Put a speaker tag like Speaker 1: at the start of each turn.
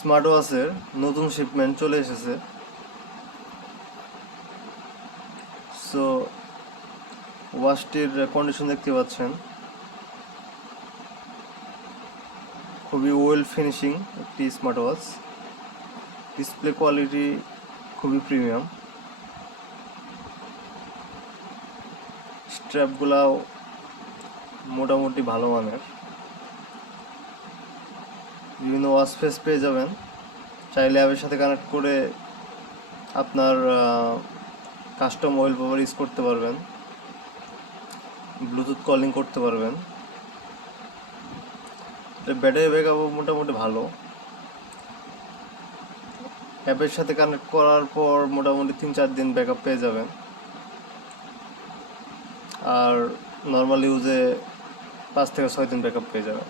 Speaker 1: Smart ওয়াচের নতুন shipment চলে এসেছে। সো ওয়াচটির কন্ডিশন দেখতে পাচ্ছেন। খুবই ওয়েল ফিনিশিং একটি স্মার্ট ওয়াচ ডিসপ্লে কোয়ালিটি খুবই প্রিমিয়াম স্ট্র্যাপগুলাও মোটামুটি ভালো মানের। বিভিন্ন ওয়াচ ফেস পেয়ে যাবেন। চাইলে অ্যাপের সাথে কানেক্ট করে আপনার কাস্টম ওয়েল পেপার ইউজ করতে পারবেন। ব্লুটুথ কলিং করতে পারবেন। ব্যাটারি ব্যাকআপও মোটামুটি ভালো। অ্যাপের সাথে কানেক্ট করার পর মোটামুটি তিন চার দিন ব্যাকআপ পেয়ে যাবেন। আর নর্মাল ইউজে পাঁচ থেকে ছয় দিন ব্যাকআপ পেয়ে যাবেন।